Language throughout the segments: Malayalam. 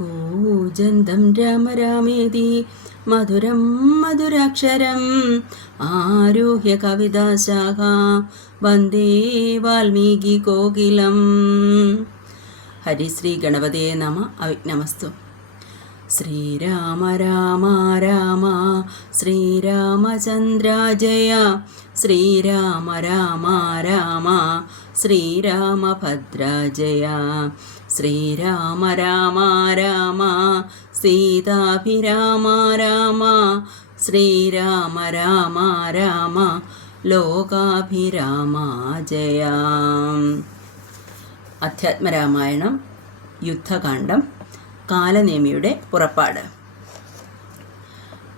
കൂജന്തം രാമ രാമേതി മധുരം മധുരാക്ഷരം ആരുഹ്യ കവിതാശാഖ വന്ദേ വാൽമീകി കോകിലം. ഹരിശ്രീ ഗണപതേ നമ. അവിഘ്നമസ്തു. ശ്രീരാമ രാമ രാമ ശ്രീരാമചന്ദ്ര ജയ ശ്രീരാമ രാമ രാമ ശ്രീരാമഭദ്ര ജയ ശ്രീരാമ രാമ രാമ സീതാഭിരാമ രാമ ശ്രീരാമ രാമ രാമ ലോകാഭിരാമ ജയ. അധ്യാത്മരാമായണം യുദ്ധകാന്ഡം കാലനേമിയുടെ പുറപ്പാട്.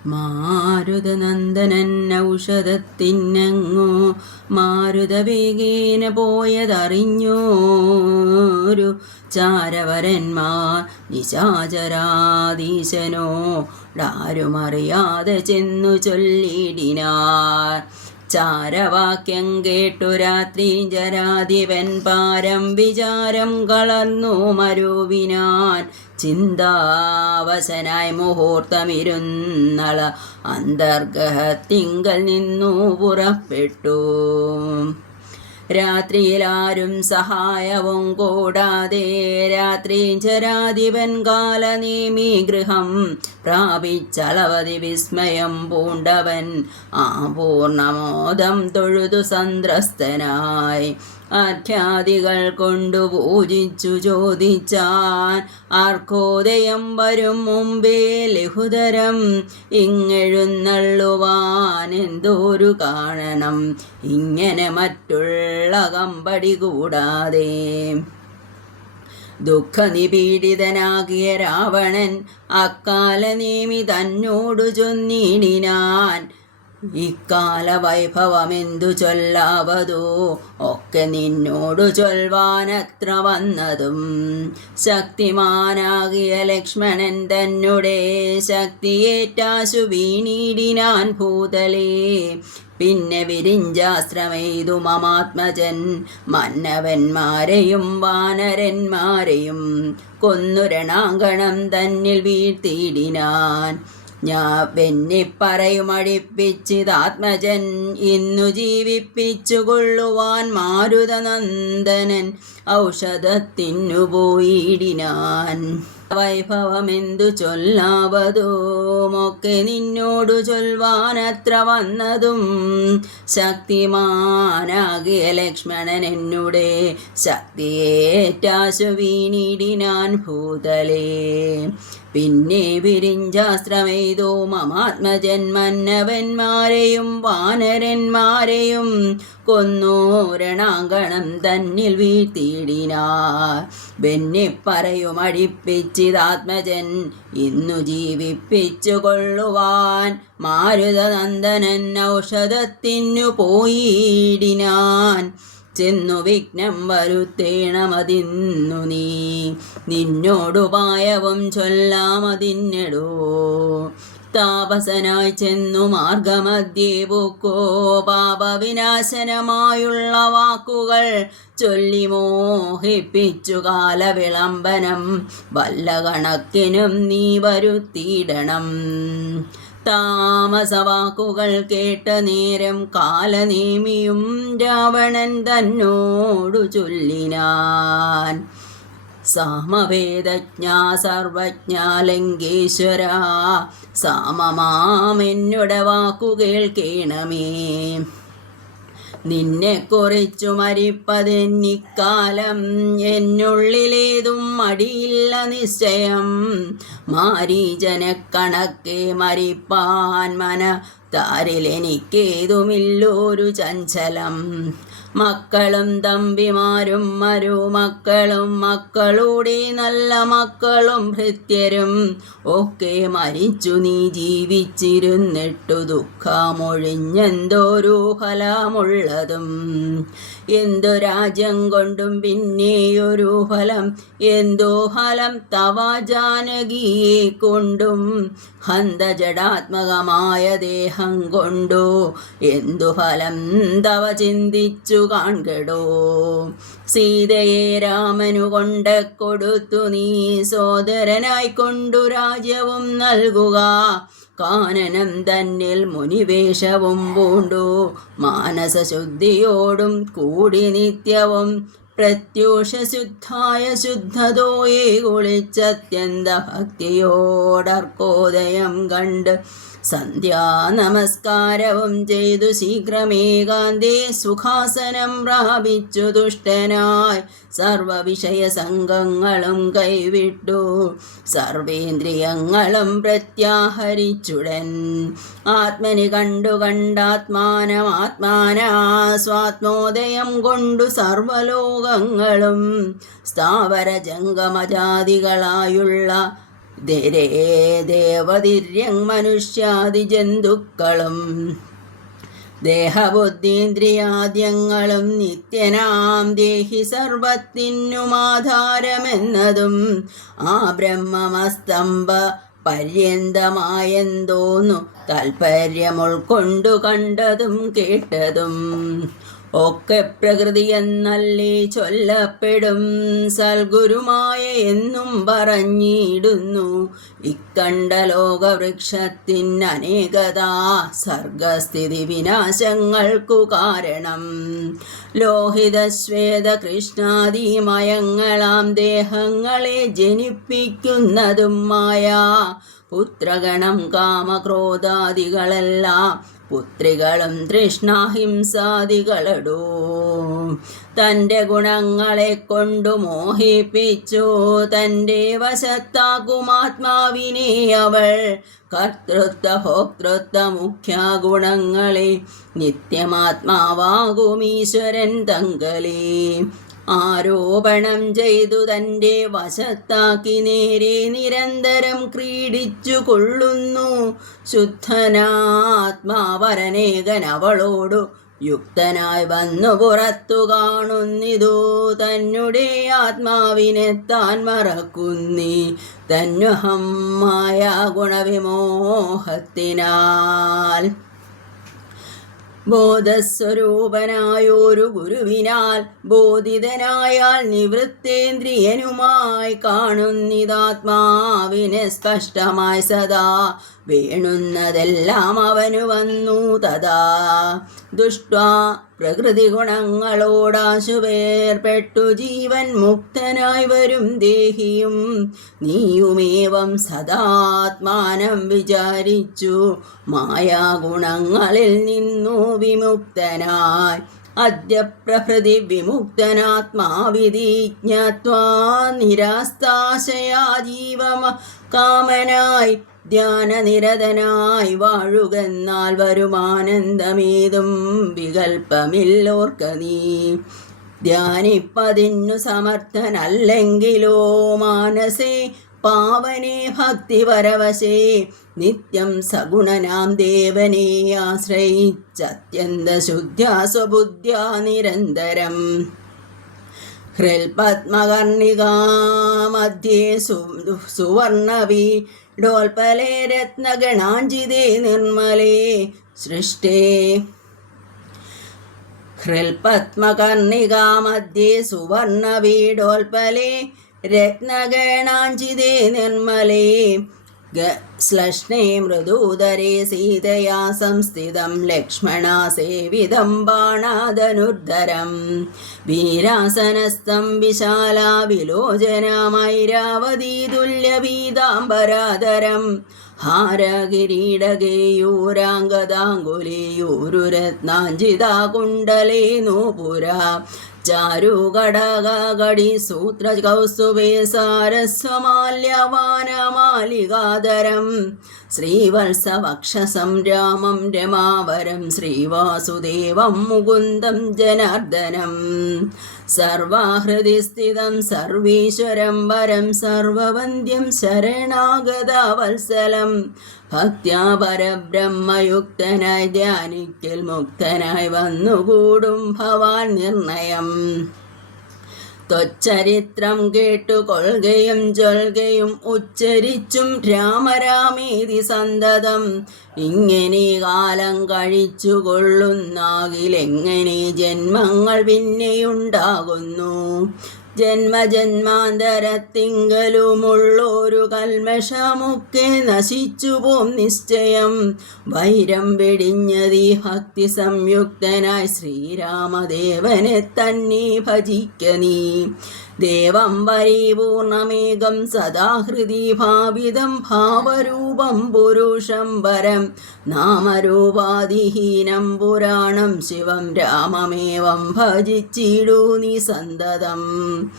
മാരുതനന്ദനൻ ഔഷധത്തിനങ്ങോ മാരുതവേഗേന പോയതറിഞ്ഞോരു ചാരവരന്മാർ നിശാചരാധീശനോടാരുമറിയാതെ ചെന്നു ചൊല്ലിടിനാർ. ചാരവാക്യം കേട്ടു രാത്രി ജരാധിപൻ പാരം വിചാരം കളർന്നു മരുവിനാൻ. ചിന്താവശനായി മുഹൂർത്തമിരുന്നള അന്തർഗഹത്തിങ്കൽ നിന്നു പുറപ്പെട്ടു. രാത്രിയിലാരും സഹായവും കൂടാതെ രാത്രി ജരാധിപൻ കാലനേമി ഗൃഹം പ്രാപിച്ചളവതി വിസ്മയം പൂണ്ടവൻ ആ പൂർണ്ണമോദം തൊഴുതു സന്ത്രസ്തനായി അർഘ്യാദികൾ കൊണ്ടു പൂജിച്ചു ചോദിച്ചാൻ. ആർക്കോദയം വരും മുമ്പേ ലഘുതരം ഇങ്ങെഴുന്നള്ളുവാൻ എന്തോരു കാണണം ഇങ്ങനെ മറ്റുള്ള കമ്പടി കൂടാതെ. ദുഃഖനിപീഡിതനാകിയ രാവണൻ അക്കാലനേമി തന്നോടു ചൊന്നിടിനാൻ. ഇക്കാല വൈഭവമെന്തു ചൊല്ലാവതോ ഒക്കെ നിന്നോടു ചൊൽവാനത്ര വന്നതും. ശക്തിമാനാകിയ ലക്ഷ്മണൻ തന്നെ ശക്തിയേറ്റാശു വീണിടിനാൻ ഭൂതലേ. പിന്നെ വിരിഞ്ചാശ്രമെയ്തു മമാത്മജൻ മന്നവന്മാരെയും വാനരന്മാരെയും കൊന്നു രണാങ്കണം തന്നിൽ വീഴ്ത്തിയിടിനാൻ. വെന്നിപ്പറയുമടിപ്പിച്ചിതാത്മജൻ ഇന്നു ജീവിപ്പിച്ചു കൊള്ളുവാൻ മാരുതനന്ദനൻ ഔഷധത്തിനു പോയിടിനാൻ. വൈഭവമെന്തു ചൊല്ലാവതുമൊക്കെ നിന്നോടു ചൊൽവാനത്ര വന്നതും. ശക്തിമാനാകിയ ലക്ഷ്മണൻ എന്നുടെ ശക്തിയേറ്റാശു വീണിടിനാൻ ഭൂതലേ. പിന്നെ വിരിഞ്ചാസ്ത്രമെയ്തോ മമാത്മജൻ മന്നവന്മാരെയും വാനരന്മാരെയും കൊന്നു രണാങ്കണം തന്നിൽ വീഴ്ത്തിയിടിനാർ. വെന്നിപ്പറയുമടിപ്പിച്ചിതാത്മജൻ ഇന്നു ജീവിപ്പിച്ചു കൊള്ളുവാൻ മാരുതനന്ദനൻ ഔഷധത്തിനു പോയിടിനാൻ. ചെന്നു വിഘ്നം വരുത്തേണമതിന്നു നീ നിന്നോടുപായവും ചൊല്ലാമതിന്നെടോ. താപസനായി ചെന്നു മാർഗമധ്യേ പൂക്കോ പാപവിനാശനമായുള്ള വാക്കുകൾ ചൊല്ലി മോഹിപ്പിച്ചു കാലവിളംബനം വല്ല കണക്കിനും നീ വരുത്തിയിടണം. താമസവാക്കുകൾ കേട്ട നേരം കാലനേമിയും രാവണൻ തന്നോടു ചൊല്ലിനാൻ. സാമവേദജ്ഞ സർവജ്ഞ ലങ്കേശ്വര സാമമാമെന്നുടെ വാക്കു കേൾക്കേണമേ. നിന്നെക്കുറിച്ചു മരിപ്പതെന്നിക്കാലം എന്നുള്ളിലേതും മടിയില്ല നിശ്ചയം. മാരീജനെ കണക്കെ മരിപ്പാൻ മന താരിലെനിക്കേതുമില്ലൊരു ചഞ്ചലം. മക്കളും തമ്പിമാരും മരുമക്കളും മക്കളുടെ നല്ല മക്കളും ഭൃത്യരും ഒക്കെ മരിച്ചു നീ ജീവിച്ചിരുന്നിട്ടു ദുഃഖമൊഴിഞ്ഞെന്തോരു ഫലമുള്ളതും. എന്തു രാജ്യം കൊണ്ടും പിന്നെയൊരു ഫലം എന്തോ ഫലം തവ ജാനകിയെ കൊണ്ടും ഹന്തജടാത്മകമായ ദേഹം കൊണ്ടു എന്തു ഫലം തവ ചിന്തിച്ചു കാൺകടോ. സീതയെ രാമനു കൊണ്ട കൊടുത്തു നീ സോദരനായിക്കൊണ്ടു രാജ്യവും നൽകുക. കാനനം തന്നിൽ മുനിവേഷവും പൂണ്ടു മാനസശുദ്ധിയോടും കൂടി നിത്യവും പ്രത്യൂഷശുദ്ധായ ശുദ്ധതോയെ കുളിച്ചത്യന്ത ഭക്തിയോടർക്കോദയം കണ്ട് സന്ധ്യാ നമസ്കാരവും ചെയ്തു ശീഘ്രമേകാന്തേ സുഖാസനം പ്രാപിച്ചു തുഷ്ടനായി സർവവിഷയ സംഘങ്ങളും കൈവിട്ടു സർവേന്ദ്രിയങ്ങളും പ്രത്യാഹരിച്ചുടൻ ആത്മനി കണ്ടു കണ്ടാത്മാനമാത്മാനാ സ്വാത്മോദയം കൊണ്ടു സർവലോകങ്ങളും സ്ഥാവര ജംഗമജാതികളായുള്ള ദേവതിര്യങ് മനുഷ്യാദി ജന്തുക്കളും ദേഹബുദ്ധീന്ദ്രിയാദ്യങ്ങളും നിത്യനാം ദേഹി സർവത്തിനുമാധാരമെന്നതും ആ ബ്രഹ്മമസ്തംഭ പര്യന്തമായെന്തോന്നു താൽപര്യമുൾക്കൊണ്ടു കണ്ടതും കേട്ടതും ഒക്കെ പ്രകൃതി എന്നല്ലേ ചൊല്ലപ്പെടും സൽഗുരുമായ എന്നും പറഞ്ഞിടുന്നു. ഇക്കണ്ട ലോകവൃക്ഷത്തിനനേകതാ സർഗസ്ഥിതി വിനാശങ്ങൾക്കു കാരണം ലോഹിതശ്വേത കൃഷ്ണാദിമയങ്ങളാം ദേഹങ്ങളെ ജനിപ്പിക്കുന്നതും മായ പുത്രഗണം കാമക്രോധാദികളെല്ലാം പുത്രികളും തൃഷ്ണാഹിംസാദികളടോ. തൻ്റെ ഗുണങ്ങളെ കൊണ്ടു മോഹിപ്പിച്ചു തൻ്റെ വശത്താക്കുമാത്മാവിനെ അവൾ കർത്തൃത്വ ഭോക്തൃത്വ മുഖ്യ ഗുണങ്ങളെ നിത്യമാത്മാവാകുമീശ്വരൻ തങ്കലേ ആരോപണം ചെയ്തു തൻ്റെ വശത്താക്കി നേരെ നിരന്തരം ക്രീഡിച്ചു കൊള്ളുന്നു ശുദ്ധനാത്മാവരനേകൻ അവളോടു യുക്തനായി വന്നു പുറത്തു കാണുന്നിതു തന്നെ ആത്മാവിനെ താൻ മറക്കുന്നി തന്നുഹമായ ഗുണവിമോഹത്തിനാൽ. ബോധസ്വരൂപനായൊരു ഗുരുവിനാൽ ബോധിതനായാൽ നിവൃത്തേന്ദ്രിയനുമായി കാണുന്നിതാത്മാവിനെ സ്പഷ്ടമായി സദാ വേണുന്നതെല്ലാം അവനു വന്നു തഥാ ദുഷ്ട്വാ പ്രകൃതി ഗുണങ്ങളോടാശുവേർപ്പെട്ടു ജീവൻ മുക്തനായി വരും ദേഹിയും നീയുമേവം സദാത്മാനം വിചാരിച്ചു മായാഗുണങ്ങളിൽ നിന്നു വിമുക്തനായി അദ്യ പ്രഭൃതി വിമുക്തനാത്മാവിധി ജ്ഞാത്വാ നിരാസ്താശയാ ജീവമ കാമനായി ധ്യാനനിരതനായി വാഴുകെന്നാൽ വരുമാനന്ദമേതും വികൽപ്പമില്ലോർക്ക നീ. ധ്യാനിപ്പതിന്നു സമർത്ഥനല്ലെങ്കിലോ മാനസേ പാവനേ ഭക്തിപരവശേ നിത്യം സഗുണനാം ദേവനെ ആശ്രയിച്ചത്യന്ത ശുദ്ധ്യാ സ്വബുദ്ധ്യാ നിരന്തരം. ഹൃൽപത്മകർണികാ മധ്യേ സുവർണവീഡോൽപലേ രത്നഗണാഞ്ജിതേ നിർമ്മലേ സൃഷ്ടേ. ഹൃൽപത്മകർണികാ മധ്യേ സുവർണവീഡോൽപലേ രത്നഗണാഞ്ജിതേ നിർമ്മലേ ശ്ലഷ്ണേ മൃദൂദരേ സീതയാ സംസ്ഥിതം ലക്ഷ്മണാ സേവിതം ബാണാധനുർധരം വീരാസനസ്ഥം വിശാലാ വിലോചനമൈരാവതീ തുല്യപീതാംബരാധരം ഹാരകിരീടകേയൂരാംഗദാങ്കുലിയൂരുരത്നാഞ്ജിതാ കുണ്ടലേ നൂപുരാ ചാരുകടകടി സൂത്ര കൗസ്തുഭേ സാരസ്വമാല്യവാനമാലികാധരം ശ്രീവത്സവക്ഷസം രാമം രമാവരം ശ്രീവാസുദേവം മുകുന്ദം ജനാർദ്ദനം സർവാഹൃദി സ്ഥിതം സർവീശ്വരം വരം സർവവന്ദ്യം ശരണാഗതവത്സലം ഭക്ത്യാ പരബ്രഹ്മയുക്തനായി ധ്യാനിക്കൽ മുക്തനായി വന്നുകൂടും ഭവാൻ നിർണയം. ത്വച്ചരിത്രം കേട്ടുകൊള്ളുകയും ചൊൽകയും ഉച്ചരിച്ചും രാമരാമേതി സന്തതം. ഇങ്ങനെ കാലം കഴിച്ചു കൊള്ളുന്നാകിലെങ്ങനെ ജന്മങ്ങൾ പിന്നെയുണ്ടാകുന്നു. ജന്മജന്മാന്തരത്തിങ്കലുമുള്ളൊരു കൽമഷമൊക്കെ നശിച്ചുപോം നിശ്ചയം. വൈരം വെടിഞ്ഞതീ ഭക്തി സംയുക്തനായി ശ്രീരാമദേവനെ തന്നെ ഭജിക്ക നീ. ദേവം പരിപൂർണമേകം സദാഹൃതി ഭാവിതം ഭാവരൂപം പുരുഷം വരം നാമരൂപാദിഹീനം പുരാണം ശിവം രാമമേവം ഭജിച്ചിടൂ നീ സന്തതം.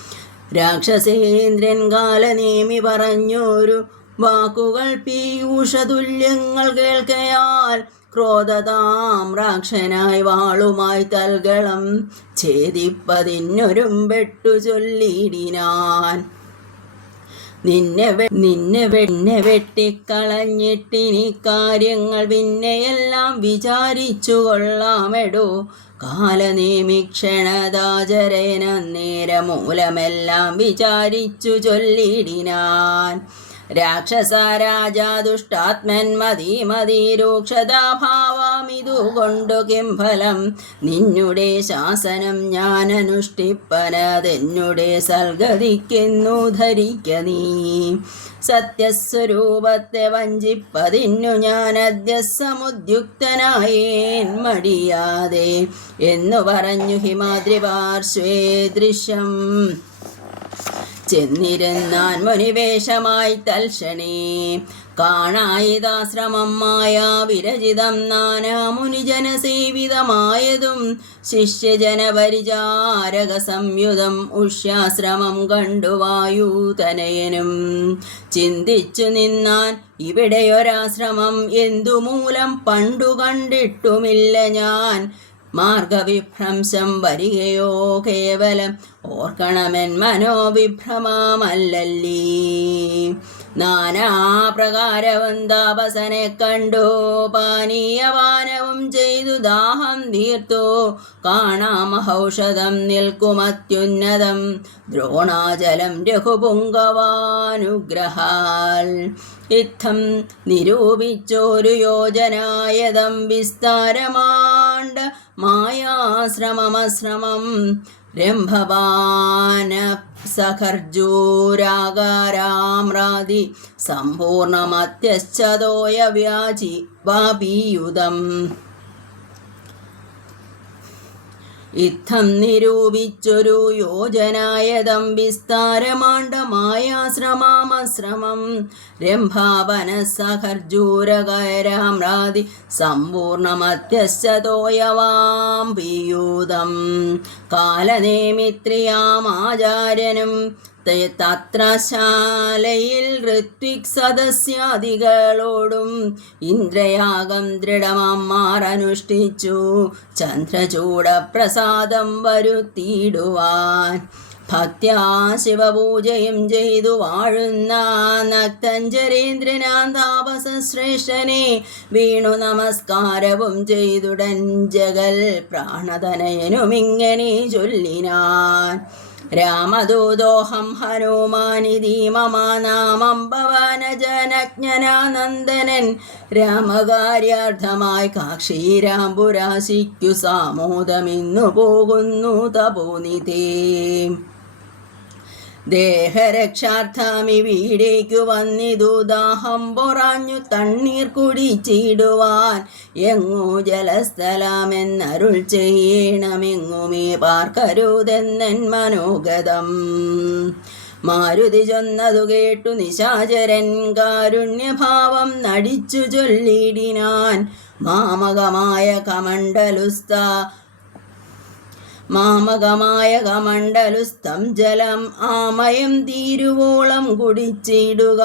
രാക്ഷസേന്ദ്രൻ കാലനേമി പറഞ്ഞൊരു വാക്കുകൾ പീയൂഷതുല്യങ്ങൾ കേൾക്കയാൽ ക്രോധതാം രാക്ഷനായി വാളുമായി തൽഗളം ഛേദിപ്പതിനൊരുമ്പെട്ടു ചൊല്ലിയിടിനാൻ. നിന്നെ വെട്ടിക്കളഞ്ഞിട്ടിനി കാര്യങ്ങൾ പിന്നെയെല്ലാം വിചാരിച്ചു കൊള്ളാമെടോ. കാലനേമിക്ഷണദാചരേന നേരമൂലമെല്ലാം വിചാരിച്ചു ചൊല്ലിയിടിനാൻ. രാക്ഷസരാജാ ദുഷ്ടാത്മൻ മതീരൂക്ഷതാഭാവാമിതുകൊണ്ടു കിം ഫലം. നിന്നുടെ ശാസനം ഞാൻ അനുഷ്ഠിപ്പനതെന്നുടെ സൽഗതിക്കെന്നു ധരിക്ക നീ. സത്യസ്വരൂപത്തെ വഞ്ചിപ്പതിന്നു ഞാൻ അദ്യ സമുദ്യുക്തനായേൻ മടിയാതെ എന്നു പറഞ്ഞു ഹിമാദ്രി പാർശ്വേ ദൃശ്യം ചെന്നിരുന്നാൻ മുനിവേഷമായി തൽക്ഷണേ. കാണായിതാശ്രമം മായാ വിരചിതം നാനാമുനിജനസേവിതമായതും ശിഷ്യജനപരിചാരക സംയുതം ഉഷ്യാശ്രമം കണ്ടു വായുതനയനും ചിന്തിച്ചു നിന്നാൻ. ഇവിടെയൊരാശ്രമം എന്തുമൂലം പണ്ടു കണ്ടിട്ടുമില്ല ഞാൻ. മാർഗവിഭ്രംശം വരികയോ കേവലം ഓർക്കണമെൻ മനോവിഭ്രമമല്ലല്ലീ. നാനാപ്രകാരവും താപസനെ കണ്ടു പാനീയപാനവും ചെയ്തു ദാഹം തീർത്തു. കാണാമഹൗഷധം നിൽക്കുമത്യുന്നതം ദ്രോണാചലം രഘുപുങ്കവാനുഗ്രഹാൽ. ഇത്തം നിരൂപിച്ചൊരു യോജനായതം വിസ്താരമാണ്ട മായാശ്രമമശ്രമം. രംഭവാന സഖർജൂരാകാരാമ്രാതി സമ്പൂർണമത്യശ്ചതോയ വ്യാജി വാപീയുതം. ഇത്തം നിരൂപിച്ചൊരു യോജനായതം വിസ്താരമാണ്ഡമായാശ്രമാമശ്രമം. രംഭാവന സഖർജൂരകരാമ്രാതി സമ്പൂർണമത്യശ്ചതോയവാം പീയൂതം. കാലനേമിത്രിയാമാചാര്യനും തത്ര ശാലയിൽ ഋത്വിക് സദസ്യാദികളോടും ഇന്ദ്രയാഗം ദൃഢമമ്മാറനുഷ്ഠിച്ചു ചന്ദ്രചൂടപ്രസാദം വരുത്തിയിടുവാൻ. ഭക്ത്യാ ശിവപൂജയും ചെയ്തു വാഴുന്ന നക്തഞ്ചരേന്ദ്രനാം താപസശ്രേഷ്ഠനെ വീണു നമസ്കാരവും ചെയ്തുടൻ ജഗൽ പ്രാണതനയനുമിങ്ങനെ ചൊല്ലിനാൻ. രാമദൂതോഹം ഹനുമാനിധി മമ നാമം ഭവനജനജ്ഞനാനന്ദനൻ. രാമകാര്യാർത്ഥമായി കാക്ഷീരാംബുരാശിക്കു സാമോദമിന്നു പോകുന്നു തപോനിധേ. ദേഹരക്ഷാർത്ഥമി വീടേക്കു വന്നിതു ദാഹം പൊറാഞ്ഞു തണ്ണീർ കുടിച്ചിടുവാൻ. എങ്ങു ജലസ്ഥലമെന്നരുൾ ചെയ്യണമെങ്ങുമേ പാർക്കരുതെന്നൻ മനോഗതം. മാരുതി ചൊന്നതു കേട്ടു നിശാചരൻ കാരുണ്യഭാവം നടിച്ചു ചൊല്ലിടിനാൻ. മാമകമായ കമണ്ഡലുസ്ഥം ജലം ആമയം തീരുവോളം കുടിച്ചിടുക.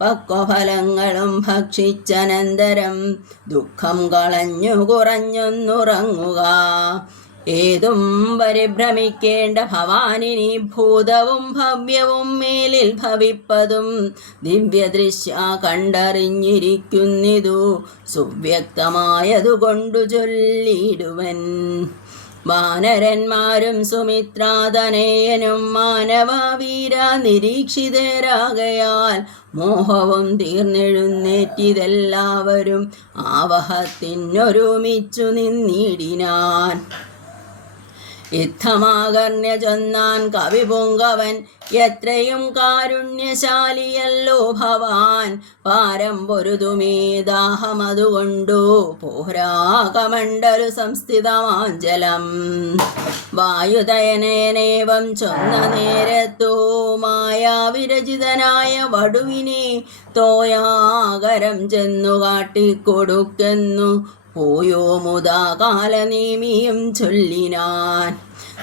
പക്വഫലങ്ങളും ഭക്ഷിച്ചനന്തരം ദുഃഖം കളഞ്ഞു കുറഞ്ഞൊന്നുറങ്ങുക. ഏതും പരിഭ്രമിക്കേണ്ട ഭവാനിനി ഭൂതവും ഭവ്യവും മേലിൽ ഭവിപ്പതും ദിവ്യദൃശ്യ കണ്ടറിഞ്ഞിരിക്കുന്നിതു സുവ്യക്തമായതുകൊണ്ടു ചൊല്ലിടുവൻ. വാനരന്മാരും സുമിത്രാതനയനും മാനവവീര നിരീക്ഷിതരാകയാൽ മോഹവും തീർന്നെഴുന്നേറ്റിതെല്ലാവരും ആവഹത്തിനൊരുമിച്ചു നിന്നിടിനാൻ. യുദ്ധമാകർണ്യ ചൊന്നാൻ കവിപുങ്കവൻ, എത്രയും കാരുണ്യശാലിയല്ലോ ഭവാൻ. പാരം പൊരുതുമേ ദാഹമതുകൊണ്ടു പോരാ കമണ്ഡലു സംസ്ഥിതമാഞ്ചലം. വായുദയനേനേവം ചൊന്ന നേരത്തോ മായാവിരചിതനായ വടുവിനെ തോയാകരം ചെന്നു കാട്ടിക്കൊടുക്കെന്നു പോയോ മുതാ കാലനേമിയും ചൊല്ലിനാൻ.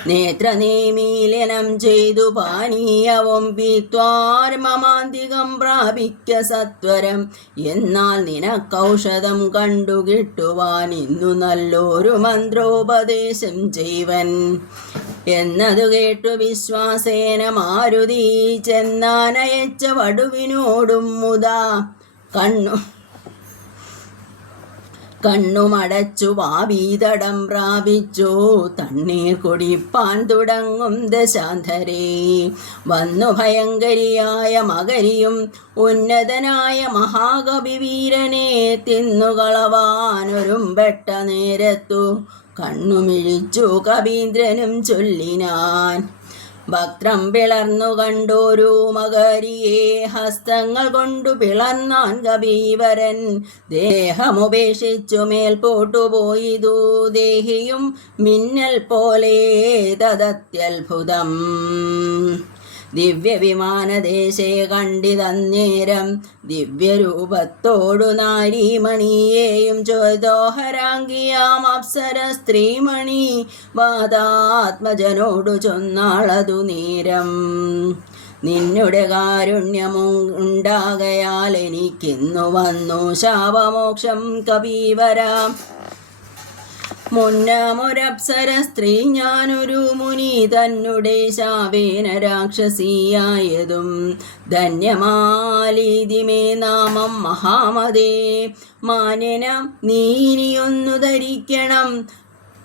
നേത്രനേമീലനം ചെയ്തു പാനീയവും പീത്വാർമമാന്തികം പ്രാപിക്ക സത്വരം. എന്നാൽ നിനക്കൗഷധം കണ്ടു കിട്ടുവാൻ ഇന്നു നല്ലൊരു മന്ത്രോപദേശം ചെയ്വൻ. എന്നതു കേട്ടു വിശ്വാസേന മാരുതി ചെന്നാനയച്ച വടുവിനോടും മുതാ കണ്ണുമടച്ചു വാവീതടം പ്രാപിച്ചു തണ്ണീർ കുടിപ്പാൻ തുടങ്ങും ദശാന്ധരേ. വന്നു ഭയങ്കരിയായ മകരിയും ഉന്നതനായ മഹാകവിവീരനെ തിന്നുകളവാനൊരുമ്പെട്ട നേരത്തു കണ്ണുമിഴിച്ചു കവീന്ദ്രനും ചൊല്ലിനാൻ. വക്രം പിളർന്നു കണ്ടോരു മകരിയെ ഹസ്തങ്ങൾ കൊണ്ടു പിളർന്നാൻ കബീവരൻ. ദേഹമുപേക്ഷിച്ചു മേൽപോട്ടുപോയിതു ദേഹിയും മിന്നൽ പോലെ തദത്യത്ഭുതം. ദിവ്യവിമാനദേശേ കണ്ടിതന്നേരം ദിവ്യരൂപത്തോടു നാരീമണിയേയും ചോദോഹരാംഗിയാം അപ്സര സ്ത്രീമണി വാതാത്മജനോടു ചൊന്നാളതു നേരം. നിന്നുടെ കാരുണ്യമുണ്ടാകയാൽ എനിക്കിന്നു വന്നു ശാപമോക്ഷം കബീവരാ. മുന്നമൊരപ്സര സ്ത്രീ ഞാനൊരു മുനി തന്നെ ശാപേന രാക്ഷസിയായതും ധന്യമാലീതിമേ നാമം മഹാമതേ. മാന്യനം നീ ഇനിയൊന്നു ധരിക്കണം.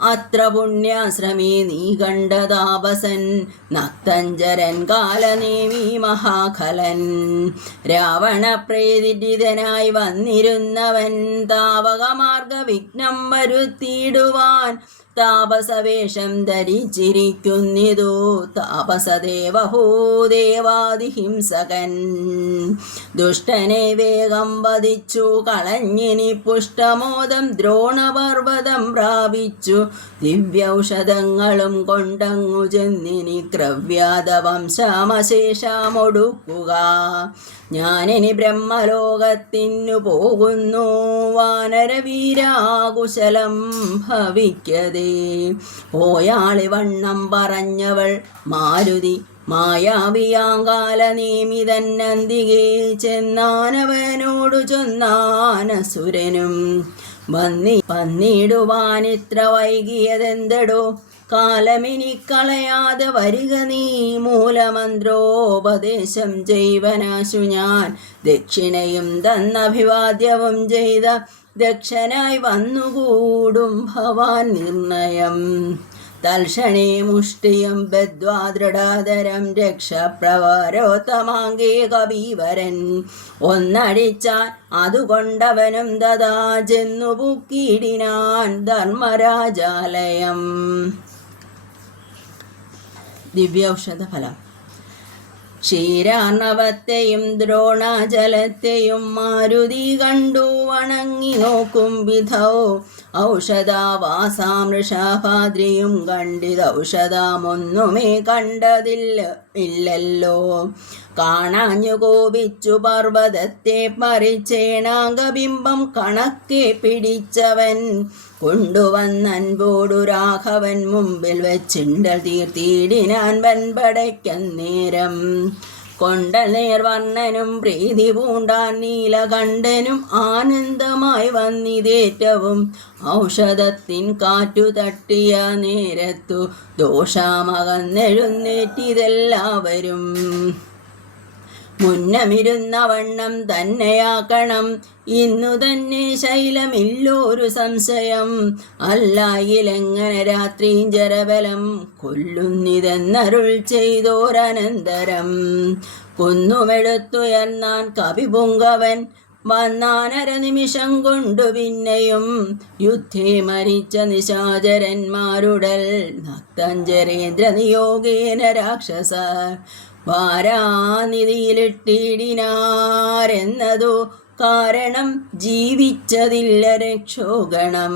അത്ര പുണ്യാശ്രമേ നീ കണ്ട താപസൻ നക്തഞ്ചരൻ കാലനേമി മഹാഖലൻ. രാവണ പ്രേരിതനായി വന്നിരുന്നവൻ താവകമാർഗ വിഘ്നം വരുത്തിയിടുവാൻ താപസവേഷം ധരിച്ചിരിക്കുന്നിതു താപസദേവഭൂദേവാദിഹിംസകൻ. ദുഷ്ടനെ വേഗം വധിച്ചു കളഞ്ഞിനി പുഷ്ടമോദം ദ്രോണപർവ്വതം പ്രാപിച്ചു ദിവ്യൌഷധങ്ങളും കൊണ്ടങ്ങു ചെന്നിനി ക്രവ്യാതവംശമശേഷമൊടുക്കുക. ഞാനിനി ബ്രഹ്മലോകത്തിനു പോകുന്നു വാനരവീരാകുശലം ഭവിക്കതേ. പോയാളിവണ്ണം പറഞ്ഞവൾ മാരുതി മായാവിയാങ്കാലനേമിതന്നന്തികെ ചെന്നാനവനോടു ചൊന്നാനസുരനും. വന്നിടുവാനിത്ര വൈകിയതെന്തടോ കാലമിനിക്കളയാതെ വരിക നീ. മൂലമന്ത്രോപദേശം ചെയ്വനാശു ഞാൻ ദക്ഷിണയും തന്നഭിവാദ്യവും ചെയ്ത ദക്ഷനായി വന്നുകൂടും ഭവാൻ നിർണയം. തൽക്ഷണേ മുഷ്ടിയും ബദ്ധ്വാ ദൃഢാതരം രക്ഷപ്രവരോത്തമാങ്കേ കബീവരൻ. ഒന്നടിച്ചാൽ അതുകൊണ്ടവനും തഥാ ചെന്നു പൂക്കിയിടിനാൻ ധർമ്മരാജാലയം. ദിവ്യൌഷധഫലം. ക്ഷീരാർണവത്തെയും ദ്രോണാജലത്തെയും മാരുതി കണ്ടു വണങ്ങി നോക്കും വിധൗ. ഔഷധാവാസാമൃഷഭാദ്രിയും കണ്ടിതൗഷധമൊന്നുമേ കണ്ടതില്ലല്ലോ. കാണാഞ്ഞു കോപിച്ചു പർവ്വതത്തെ മറിച്ചേണാംഗബിംബം കണക്കെ പിടിച്ചവൻ കൊണ്ടുവന്നൻപോടു രാഘവൻ മുമ്പിൽ വെച്ചിണ്ടൽ തീർത്തിയിടിനാൻ വൻപടയ്ക്കന്നേരം. കൊണ്ടൽ നേർവർണ്ണനും പ്രീതി പൂണ്ടാൻ നീലകണ്ഠനും ആനന്ദമായി വന്നിതേറ്റവും ഔഷധത്തിൻ കാറ്റു തട്ടിയ നേരത്തു ദോഷാമകന്നെഴുന്നേറ്റിതെല്ലാവരും. മുന്നമിരുന്ന വണ്ണം തന്നെയാക്കണം ഇന്നു തന്നെ ശൈലമില്ലോരു സംശയം. അല്ലായിലെങ്ങനെ രാത്രിയും ജരബലം കൊല്ലുന്നിതെന്നരുൾ ചെയ്തോരനന്തരം. കുന്നുമെടുത്തുയർന്നാൻ കവിപുങ്കവൻ വന്നാനര നിമിഷം കൊണ്ടു പിന്നെയും യുദ്ധേ മരിച്ച നിശാചരന്മാരുടൽ നക്തഞ്ചരേന്ദ്ര നിയോഗേന രാക്ഷസ വാരാനിധിയിലിട്ടിടിനാരെന്നതു കാരണം ജീവിച്ചതില്ല രക്ഷോഗണം.